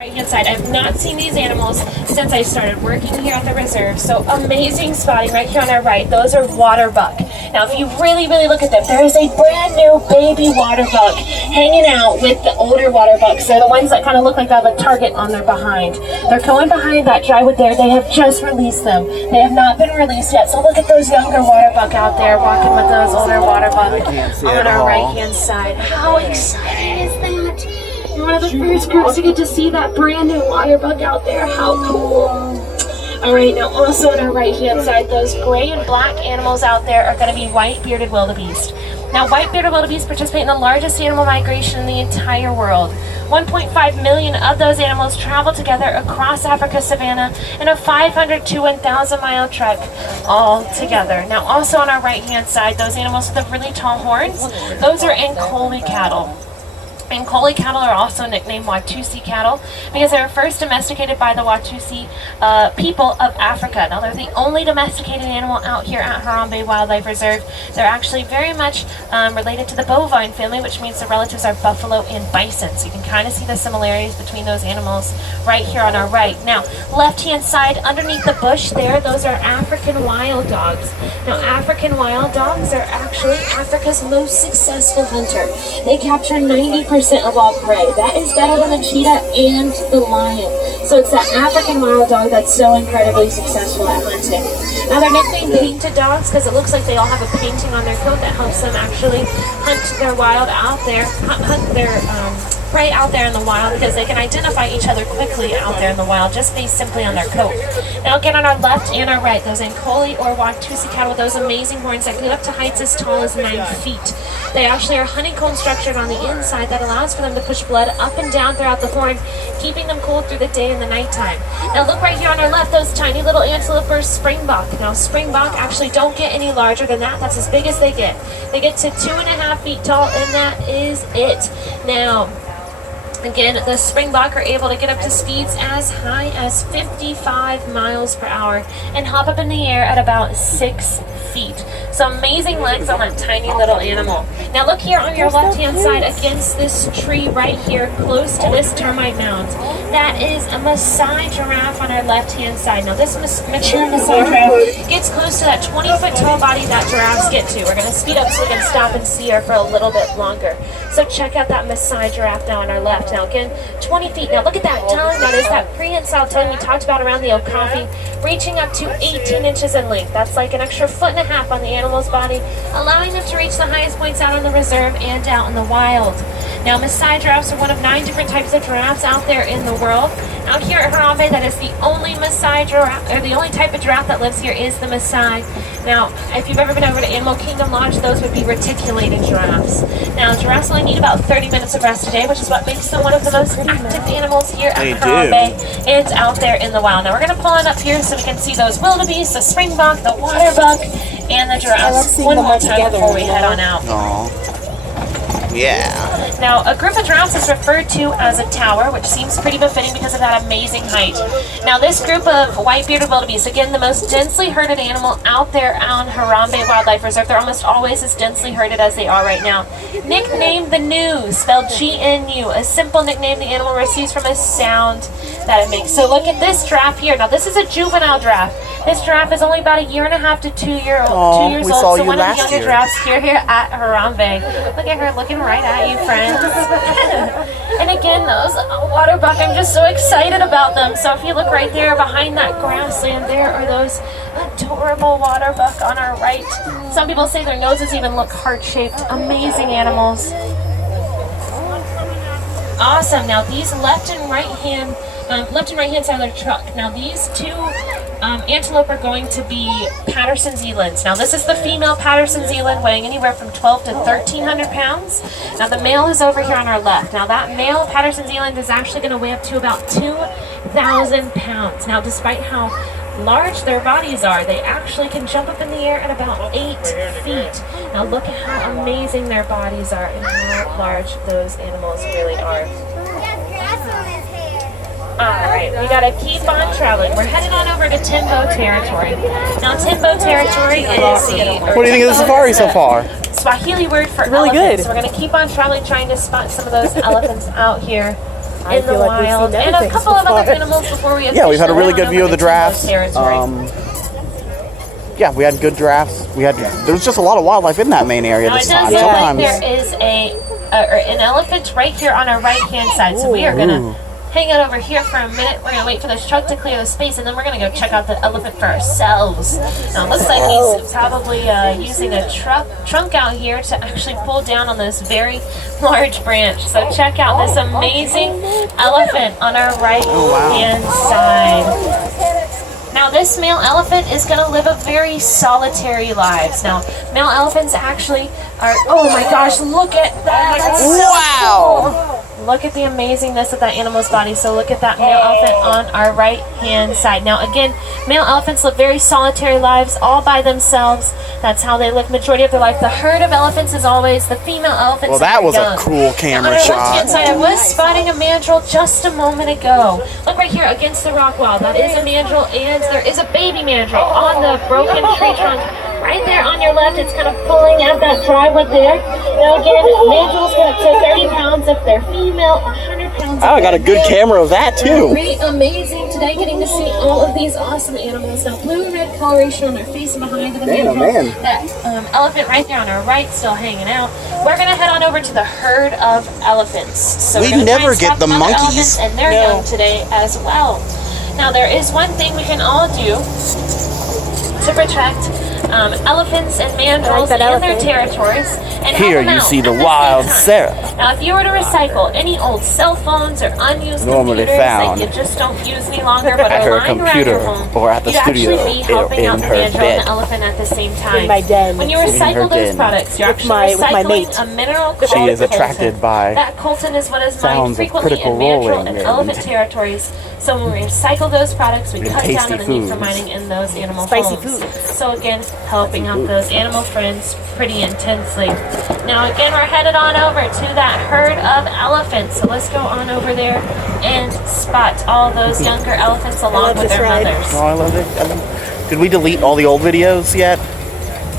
Right-hand side. I've not seen these animals since I started working here at the reserve. So amazing spotting right here on our right. Those are water buck. Now, if you really look at them, there is a brand new baby water buck hanging out with the older water bucks. They're the ones that kind of look like they have a target on their behind. They're going behind that drywood there. They have just released them. They have not been released yet. So look at those younger water buck out there walking with those older water buck on our right-hand side. How exciting is that? One of the first groups to get to see that brand new water bug out there. How cool. All right, now also on our right hand side, those gray and black animals out there are going to be white-bearded wildebeest. Now, white-bearded wildebeest participate in the largest animal migration in the entire world. 1.5 million of those animals travel together across Africa's savanna in a 500 to 1,000 mile trek all together. Now, also on our right hand side, those animals with the really tall horns, those are Ankole cattle. Ankole cattle are also nicknamed Watusi cattle because they were first domesticated by the Watusi people of Africa. Now, they're the only domesticated animal out here at Harambe Wildlife Reserve. They're actually very much related to the bovine family, which means the relatives are buffalo and bison. So you can kind of see the similarities between those animals right here on our right. Now, left-hand side, underneath the bush there, those are African wild dogs. Now, African wild dogs are actually Africa's most successful hunter. They capture 90% of all prey. That is better than the cheetah and the lion. So it's that African wild dog that's so incredibly successful at hunting. Now they're nicknamed painted dogs because it looks like they all have a painting on their coat that helps them actually hunt their wild out there, hunt their prey out there in the wild, because they can identify each other quickly out there in the wild just based simply on their coat. Now again, on our left and our right, those Ankole or Watusi cattle with those amazing horns that get up to heights as tall as 9 feet. They actually are honeycomb structured on the inside that allows for them to push blood up and down throughout the horn, keeping them cool through the day and the nighttime. Now look right here on our left, those tiny little antelope are springbok. Now springbok actually don't get any larger than that. That's as big as they get. They get to 2.5 feet tall, and that is it. Now, again, the springbok are able to get up to speeds as high as 55 miles per hour and hop up in the air at about 6 feet. So amazing legs on that tiny little animal. Now look here on your left-hand side against this tree right here, close to this termite mound. That is a Maasai giraffe on our left-hand side. Now this mature Maasai giraffe gets close to that 20-foot tall body that giraffes get to. We're going to speed up so we can stop and see her for a little bit longer. So check out that Maasai giraffe now on our left. Now again, 20 feet. Now look at that tongue. That is that prehensile tongue we talked about around the Okapi, reaching up to 18 inches in length. That's like an extra 1.5 feet on the animal's body, allowing them to reach the highest points out on the reserve and out in the wild. Now, Maasai giraffes are one of 9 different types of giraffes out there in the world. Out here at Harambe, that is the only Maasai giraffe, or the only type of giraffe that lives here is the Maasai. Now, if you've ever been over to Animal Kingdom Lodge, those would be reticulated giraffes. Now, giraffes only need about 30 minutes of rest a day, which is what makes them one of the most active animals here at Harambe and out there in the wild. Now, we're going to pull on up here so we can see those wildebeest, the springbok, the water buck, and the giraffes one more time before we head on out. Aww. Yeah. Now, a group of giraffes is referred to as a tower, which seems pretty befitting because of that amazing height. Now, this group of white-bearded wildebeest, again, the most densely herded animal out there on Harambe Wildlife Reserve. They're almost always as densely herded as they are right now. Nicknamed the Gnu, spelled G-N-U, a simple nickname the animal receives from a sound that it makes. So look at this giraffe here. Now, this is a juvenile giraffe. This giraffe is only about 1.5 to 2 years old. So one of the younger giraffes here at Harambe. Look at her looking right at you, friends. And again, those water buck, I'm just so excited about them. So if you look right there behind that grassland, there are those adorable water buck on our right. Some people say their noses even look heart-shaped. Amazing animals. Awesome. Now these left and right hand side of the truck. Now these two antelope are going to be Patterson's elands. Now this is the female Patterson's eland, weighing anywhere from 12 to 1,300 pounds. Now the male is over here on our left. Now that male Patterson's eland is actually going to weigh up to about 2,000 pounds. Now despite how large their bodies are, they actually can jump up in the air at about 8 feet. Now look at how amazing their bodies are and how large those animals really are. Alright, we gotta keep on traveling. We're headed on over to Tembo territory. Now, Tembo territory is the... What do you think of the safari so far? Swahili word for really elephants. good. So we're gonna keep on traveling, trying to spot some of those elephants out here in the feel like we've wild, seen and a everything couple so of other far. animals before we Yeah, we've had a really officially good view of the went over drafts. into those territory. Yeah, we had good drafts. There was just a lot of wildlife in that main area Now, it this does time. look like Sometimes. there is an elephant right here on our right-hand side, so we are going to hang out over here for a minute. We're going to wait for this truck to clear the space, and then we're going to go check out the elephant for ourselves. Now, it looks like he's probably using a trunk out here to actually pull down on this very large branch. So check out this amazing elephant on our right-hand side. Now, this male elephant is going to live a very solitary lives. Now, male elephants actually are, oh my gosh, look at that. That's so Wow. cool. Look at the amazingness of that animal's body. So look at that male elephant on our right-hand side. Now, again, male elephants live very solitary lives all by themselves. That's how they live majority of their life. The herd of elephants is always the female elephants. Well, that was a young. cool camera On our shot. left-hand side, I was spotting a mandrill just a moment ago. Look right here against the rock wall. That is a mandrill, and there is a baby mandrill on the broken tree trunk. Right there on your left, it's kind of pulling out that drywood there. Now again, mandrills get up to 30 pounds if they're female, 100 pounds. Oh, I got a good camera of that too. Great, amazing today getting to see all of these awesome animals. Now, blue and red coloration on our face and behind the mandrill. That elephant right there on our right still hanging out. We're going to head on over to the herd of elephants. So We we're gonna try never and get spot the some other monkeys. elephants, and they're young today as well. Now, there is one thing we can all do to protect elephants and mandrills that and their elephant. territories. And help Here them you out see the at same wild time. Sarah. Now, if you were to recycle any old cell phones or unused Normally computers found that you just don't use any longer, but at are her lying around computer your home, or at the you'd studio actually be or helping out in the her mandrill and bed. the elephant at the same time. my den. When you her recycle those den. products, you're With actually my- with my recycling mate. a mineral She called is attracted coltan. by That coltan is what is mined sounds of frequently critical in mandrill rolling and and elephant territories. So when we recycle those products, we And cut down tasty on the need for foods. mining in those animal Spicy homes. food. So again, helping out those animal friends pretty intensely. Now again, we're headed on over to that herd of elephants. So let's go on over there and spot all those younger elephants along love with this their ride. mothers. Oh, I love it. Did we delete all the old videos yet?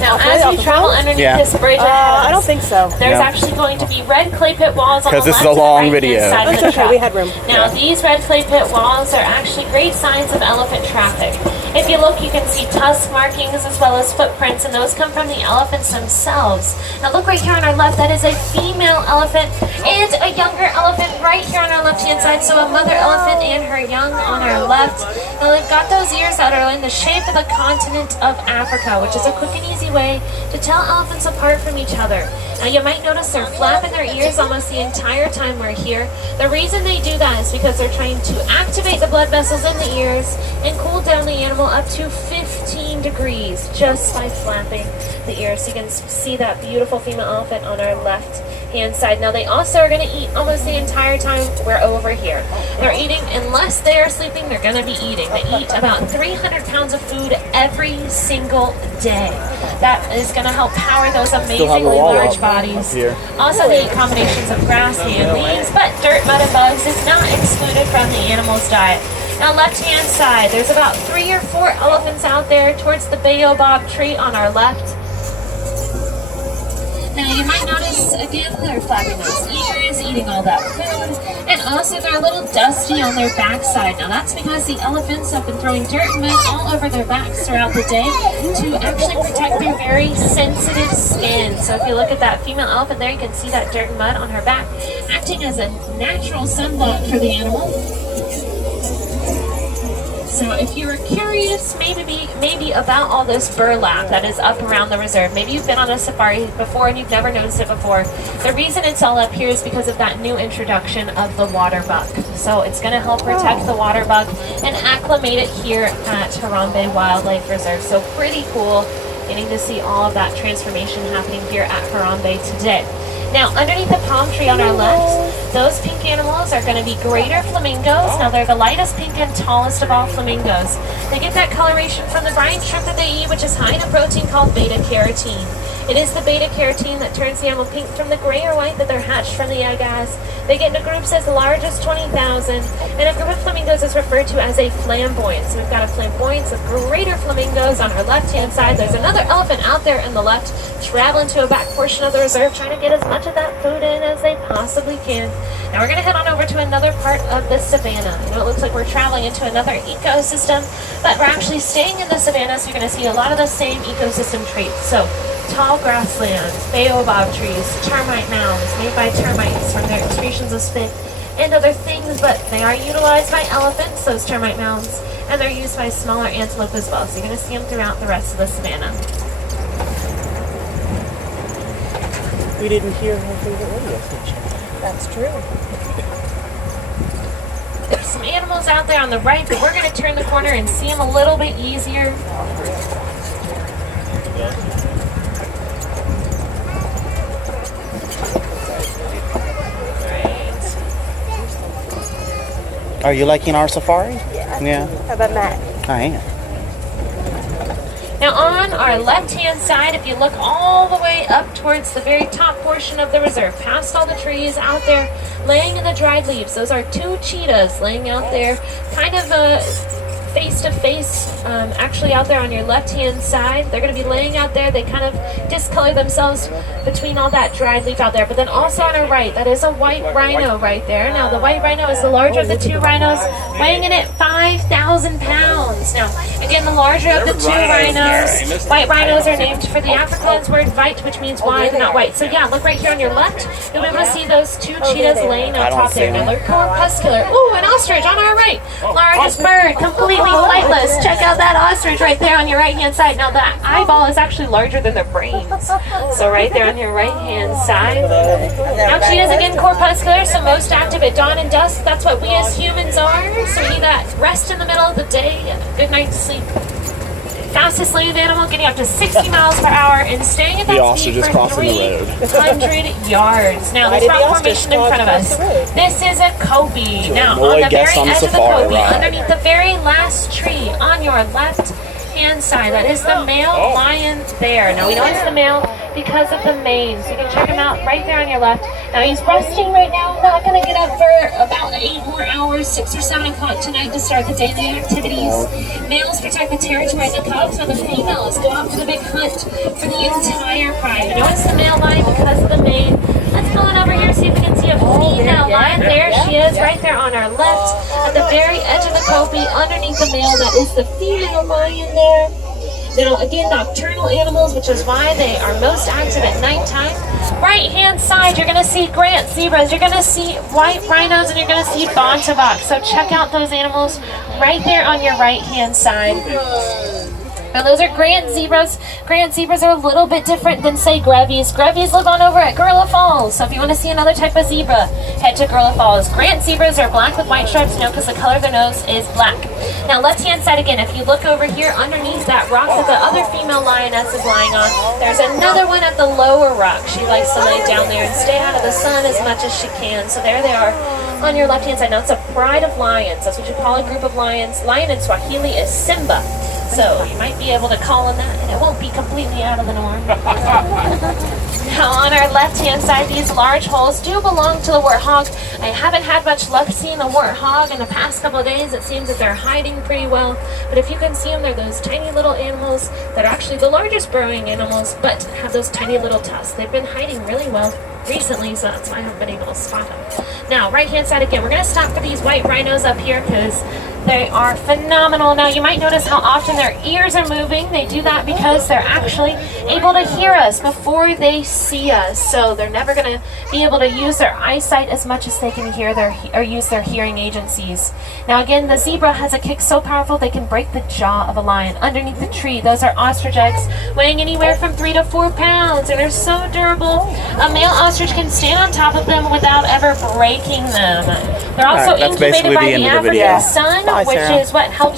Now, Okay, as off we the travel phone? underneath Yeah. this bridge ahead of I us, don't think so. there's No. actually going to be red clay pit walls on the 'Cause this left is a and long right-hand video. side of That's the okay, track. we had room. Now, these red clay pit walls are actually great signs of elephant traffic. If you look, you can see tusk markings as well as footprints, and those come from the elephants themselves. Now, look right here on our left, that is a female elephant and a younger elephant right here on our left-hand side. So a mother elephant and her young on our left. Now, they've got those ears that are in the shape of the continent of Africa, which is a quick and easy way to tell elephants apart from each other. Now, you might notice they're flapping their ears almost the entire time we're here. The reason they do that is because they're trying to activate the blood vessels in the ears and cool down the animal up to 15 degrees just by flapping the ears. So you can see that beautiful female elephant on our left hand side. Now, they also are going to eat almost the entire time we're over here. They're eating, unless they are sleeping, they're going to be eating. They eat about 300 pounds of food every single day. That is going to help power those amazingly large bodies. here. Also, they eat combinations of grass and leaves, but dirt, mud, and bugs is not excluded from the animal's diet. Now, left-hand side, there's about 3 or 4 elephants out there towards the baobab tree on our left. Now, you might notice, again, they're flapping those ears, eating all that food, and also they're a little dusty on their backside. Now, that's because the elephants have been throwing dirt and mud all over their backs throughout the day to actually protect their very sensitive skin. So if you look at that female elephant there, you can see that dirt and mud on her back, acting as a natural sunblock for the animal. So if you were curious maybe about all this burlap that is up around the reserve, maybe you've been on a safari before and you've never noticed it before, the reason it's all up here is because of that new introduction of the water buck. So it's going to help protect the water buck and acclimate it here at Harambe Wildlife Reserve. So pretty cool getting to see all of that transformation happening here at Harambe today. Now, underneath the palm tree on our left, those pink animals are going to be greater flamingos. Now, they're the lightest pink and tallest of all flamingos. They get that coloration from the brine shrimp that they eat, which is high in a protein called beta-carotene. It is the beta carotene that turns the animal pink from the gray or white that they're hatched from the egg as. They get into groups as large as 20,000, and a group of flamingos is referred to as a flamboyant. So we've got a flamboyance of greater flamingos on our left-hand side. There's another elephant out there in the left, traveling to a back portion of the reserve, trying to get as much of that food in as they possibly can. Now we're going to head on over to another part of the savannah. You know, it looks like we're traveling into another ecosystem, but we're actually staying in the savannah, so you're going to see a lot of the same ecosystem traits. So tall grasslands, baobab trees, termite mounds made by termites from their excretions of spit and other things, but they are utilized by elephants, those termite mounds, and they're used by smaller antelope as well. So you're going to see them throughout the rest of the savannah. We didn't hear her favorite radio station. That's true. There's some animals out there on the right, but we're going to turn the corner and see them a little bit easier. Are you liking our safari? Yeah. How about Matt? I am. Now on our left-hand side, if you look all the way up towards the very top portion of the reserve, past all the trees out there, laying in the dried leaves, those are two cheetahs laying out there, kind of face-to-face, actually out there on your left-hand side. They're going to be laying out there. They kind of discolor themselves between all that dried leaf out there. But then also on our right, that is a white rhino right there. Now the white rhino is the larger of the two rhinos, weighing in at 5,000 pounds. Now, again, the larger of the two rhinos, white rhinos are named for the Afrikaans word vite, which means wide, not white. So yeah, look right here on your left. You'll be able to see those two cheetahs laying on top there. Now they're corpuscular. Ooh, an ostrich on our right. Largest bird, completely flightless. Check out that ostrich right there on your right-hand side. Now that eyeball is actually larger than their brains. So right there on your right-hand side. Now cheetahs, again, corpuscular, so most active at dawn and dusk. That's what we as humans are. So we need that rest in the middle of the day and a good night's sleep. Fastest land animal getting up to 60 miles per hour and staying at that speed for 300 yards. Now this rock formation in front of us, this is a copy. Now on the very edge of the copy, underneath the very last tree on your left-hand side, that is the male lion there. Now we know it's the male because of the mane, so you can check him out right there on your left. Now he's resting right now, not going to get up for about 8 more hours, 6 or 7 o'clock tonight to start the daily activities. Males protect the territory of the cubs, while the females go out for the big hunt for the entire pride. You know it's the male lion because of the mane. Let's pull it over here, see if we can see a female lion. There she is, right there on our left, at the very edge of the copy, underneath the male. That is the female lion there. Now, again, nocturnal animals, which is why they are most active at nighttime. Right-hand side, you're going to see Grant zebras, you're going to see white rhinos, and you're going to see bontebok. So check out those animals right there on your right-hand side. Now those are Grant zebras. Grant zebras are a little bit different than, say, Grevies. Grevies live on over at Gorilla Falls. So if you want to see another type of zebra, head to Gorilla Falls. Grant zebras are black with white stripes, because the color of their nose is black. Now left-hand side again, if you look over here underneath that rock that the other female lioness is lying on, there's another one at the lower rock. She likes to lay down there and stay out of the sun as much as she can. So there they are on your left-hand side. Now it's a pride of lions. That's what you call a group of lions. Lion in Swahili is Simba. So you might be able to call on that, and it won't be completely out of the norm. Now on our left-hand side, these large holes do belong to the warthog. I haven't had much luck seeing the warthog in the past couple of days. It seems that they're hiding pretty well. But if you can see them, they're those tiny little animals that are actually the largest burrowing animals, but have those tiny little tusks. They've been hiding really well recently, so that's why I haven't been able to spot them. Now, right-hand side again, we're going to stop for these white rhinos up here because they are phenomenal. Now, you might notice how often their ears are moving. They do that because they're actually able to hear us before they see us. So they're never going to be able to use their eyesight as much as they can hear or use their hearing agencies. Now, again, the zebra has a kick so powerful they can break the jaw of a lion. Underneath the tree, those are ostrich eggs weighing anywhere from 3 to 4 pounds, and they're so durable. A male ostrich can stand on top of them without ever breaking them. They're also incubated by the African sun, which is what helps